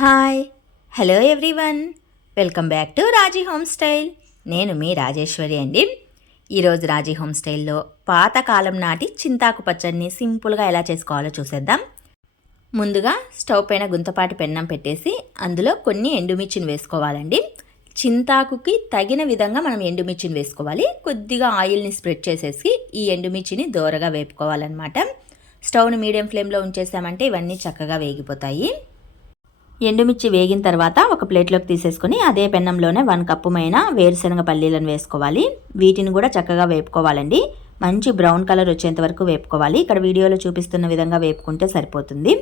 Hi hello everyone, welcome back to Raji home style. నేను మీ రాజేశ్వరి అండి. ఈరోజు రాజీ హోమ్ స్టైల్లో పాతకాలం నాటి చింతాకు పచ్చడిని సింపుల్గా ఎలా చేసుకోవాలో చూసేద్దాం. ముందుగా స్టవ్ పైన గుంతపాటి పెన్నం పెట్టేసి అందులో కొన్ని ఎండుమిర్చిని వేసుకోవాలండి. చింతాకుకి తగిన విధంగా మనం ఎండుమిర్చిని వేసుకోవాలి. కొద్దిగా ఆయిల్ని స్ప్రెడ్ చేసేసి ఈ ఎండుమిర్చిని దోరగా వేపుకోవాలన్నమాట. స్టవ్ని మీడియం ఫ్లేమ్లో ఉంచేసామంటే ఇవన్నీ చక్కగా వేగిపోతాయి. ఎండుమిర్చి వేగిన తర్వాత ఒక ప్లేట్లోకి తీసేసుకొని అదే పెన్నంలోనే 1 కప్పు మైన వేరుశనగ పల్లీలను వేసుకోవాలి. వీటిని కూడా చక్కగా వేపుకోవాలండి. మంచి బ్రౌన్ కలర్ వచ్చేంత వరకు వేపుకోవాలి. ఇక్కడ వీడియోలో చూపిస్తున్న విధంగా వేపుకుంటే సరిపోతుంది.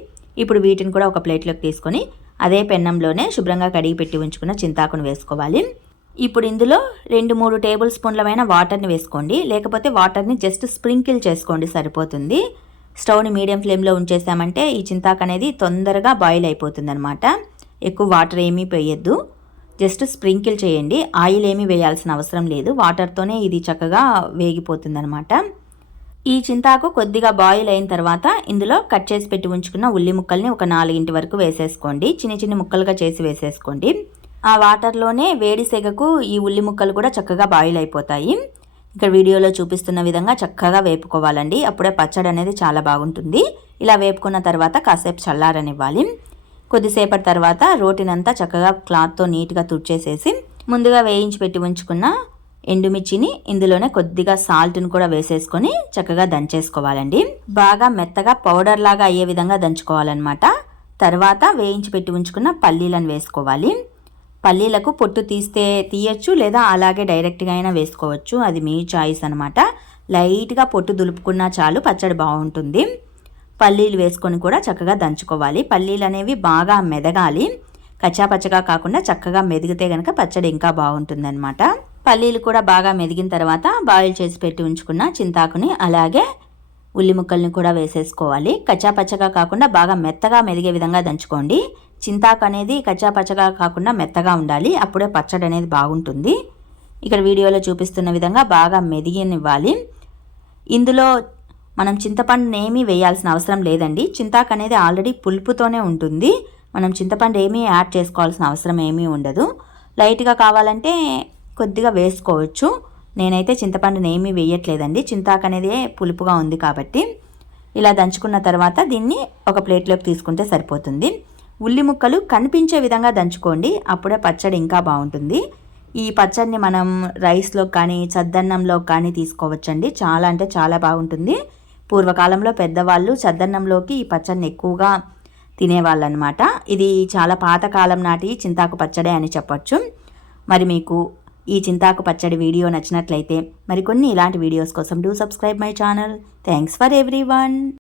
ఇప్పుడు వీటిని కూడా ఒక ప్లేట్లోకి తీసుకొని అదే పెన్నంలోనే శుభ్రంగా కడిగి పెట్టి ఉంచుకున్న చింతాకును వేసుకోవాలి. ఇప్పుడు ఇందులో 2-3 టేబుల్ స్పూన్లమైన వాటర్ని వేసుకోండి. లేకపోతే వాటర్ని జస్ట్ స్ప్రింకిల్ చేసుకోండి, సరిపోతుంది. స్టవ్ని మీడియం ఫ్లేమ్లో ఉంచేసామంటే ఈ చింతాకు అనేది తొందరగా బాయిల్ అయిపోతుంది అనమాట. ఎక్కువ వాటర్ ఏమీ వేయద్దు, జస్ట్ స్ప్రింకిల్ చేయండి. ఆయిల్ ఏమీ వేయాల్సిన అవసరం లేదు, వాటర్తోనే ఇది చక్కగా వేగిపోతుంది అనమాట. ఈ చింతాకు కొద్దిగా బాయిల్ అయిన తర్వాత ఇందులో కట్ చేసి పెట్టి ఉంచుకున్న ఉల్లి ముక్కల్ని ఒక 4 వరకు వేసేసుకోండి. చిన్న ముక్కలుగా చేసి వేసేసుకోండి. ఆ వాటర్లోనే వేడి సెగకు ఈ ఉల్లి ముక్కలు కూడా చక్కగా బాయిల్ అయిపోతాయి. ఇక్కడ వీడియోలో చూపిస్తున్న విధంగా చక్కగా వేపుకోవాలండి. అప్పుడే పచ్చడి అనేది చాలా బాగుంటుంది. ఇలా వేపుకున్న తర్వాత కాసేపు చల్లారనివ్వాలి. కొద్దిసేపటి తర్వాత రోటినంతా చక్కగా క్లాత్తో నీట్గా తుడిచేసేసి ముందుగా వేయించి పెట్టి ఉంచుకున్న ఎండుమిర్చిని ఇందులోనే కొద్దిగా సాల్ట్ని కూడా వేసేసుకొని చక్కగా దంచేసుకోవాలండి. బాగా మెత్తగా పౌడర్ లాగా అయ్యే విధంగా దంచుకోవాలన్నమాట. తర్వాత వేయించి పెట్టి ఉంచుకున్న పల్లీలను వేసుకోవాలి. పల్లీలకు పొట్టు తీయచ్చు, లేదా అలాగే డైరెక్ట్గా అయినా వేసుకోవచ్చు, అది మీ చాయిస్ అనమాట. లైట్గా పొట్టు దులుపుకున్నా చాలు, పచ్చడి బాగుంటుంది. పల్లీలు వేసుకొని కూడా చక్కగా దంచుకోవాలి. పల్లీలు అనేవి బాగా మెదగాలి, కచ్చాపచ్చగా కాకుండా చక్కగా మెదిగితే కనుక పచ్చడి ఇంకా బాగుంటుందన్నమాట. పల్లీలు కూడా బాగా మెదిగిన తర్వాత బాయిల్ చేసి పెట్టి ఉంచుకున్న చింతాకుని అలాగే ఉల్లి ముక్కల్ని కూడా వేసేసుకోవాలి. కచ్చాపచ్చగా కాకుండా బాగా మెత్తగా మెదిగే విధంగా దంచుకోండి. చింతాకు అనేది కచ్చాపచ్చగా కాకుండా మెత్తగా ఉండాలి, అప్పుడే పచ్చడి అనేది బాగుంటుంది. ఇక్కడ వీడియోలో చూపిస్తున్న విధంగా బాగా మెదిగనివ్వాలి. ఇందులో మనం చింతపండు ఏమీ వేయాల్సిన అవసరం లేదండి. చింతాకు అనేది ఆల్రెడీ పులుపుతోనే ఉంటుంది. మనం చింతపండు ఏమీ యాడ్ చేసుకోవాల్సిన అవసరం ఏమీ ఉండదు. లైట్గా కావాలంటే కొద్దిగా వేసుకోవచ్చు. నేనైతే చింతపండుని ఏమీ వేయట్లేదండి, చింతాకు అనేది పులుపుగా ఉంది కాబట్టి. ఇలా దంచుకున్న తర్వాత దీన్ని ఒక ప్లేట్లోకి తీసుకుంటే సరిపోతుంది. ఉల్లి ముక్కలు కనిపించే విధంగా దంచుకోండి, అప్పుడే పచ్చడి ఇంకా బాగుంటుంది. ఈ పచ్చడిని మనం రైస్లో కానీ చద్దన్నంలో కానీ తీసుకోవచ్చండి. చాలా అంటే చాలా బాగుంటుంది. పూర్వకాలంలో పెద్దవాళ్ళు చద్దన్నంలోకి ఈ పచ్చడిని ఎక్కువగా తినేవాళ్ళు అనమాట. ఇది చాలా పాతకాలం నాటి చింతాకు పచ్చడే అని చెప్పొచ్చు. మరి మీకు ఈ చింతాకు పచ్చడి వీడియో నచ్చినట్లయితే మరికొన్ని ఇలాంటి వీడియోస్ కోసం do subscribe my channel. Thanks for everyone.